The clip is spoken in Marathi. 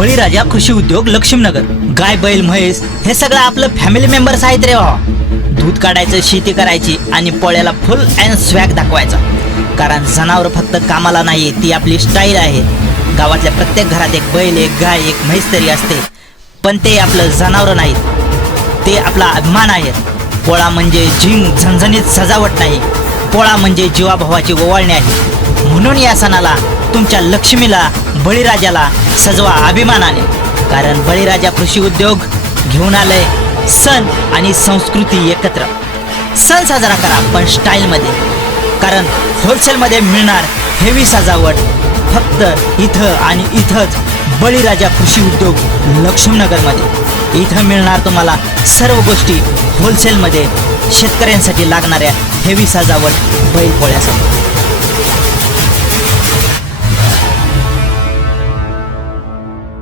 बळीराजा कृषी उद्योग लक्ष्मीनगर। गाय बैल म्हैस हे सगळं आपलं फॅमिली मेंबर्स आहेत रे भावा। दूध काढायचं, शेती करायची आणि पोळ्याला फुल अँड स्वॅग दाखवायचा। कारण जनावर फक्त कामाला नाही, ती आपली स्टाईल आहे। गावातल्या प्रत्येक घरात एक बैल, एक गाय, एक म्हैस तरी असते, पण ते आपलं जनावर नाहीत, ते आपला अभिमान आहे। पोळा म्हणजे झिंग झणझणीत सजावट नाही, पोळा म्हणजे जीवाभावाची ओवाळणी आहे। म्हणून या सणाला तुमच्या लक्ष्मीला, बळीराजाला सजवा अभिमानाने। कारण बळीराजा कृषी उद्योग घेऊन आलंय सण आणि संस्कृती एकत्र। सण साजरा करा पण स्टाईलमध्ये, कारण होलसेलमध्ये मिळणार हेवी सजावट फक्त इथं आणि इथंच बळीराजा कृषी उद्योग लक्ष्मीनगरमध्ये। इथं मिळणार तुम्हाला सर्व गोष्टी होलसेलमध्ये, शेतकऱ्यांसाठी लागणाऱ्या हेवी सजावट बैल पोळ्यासाठी।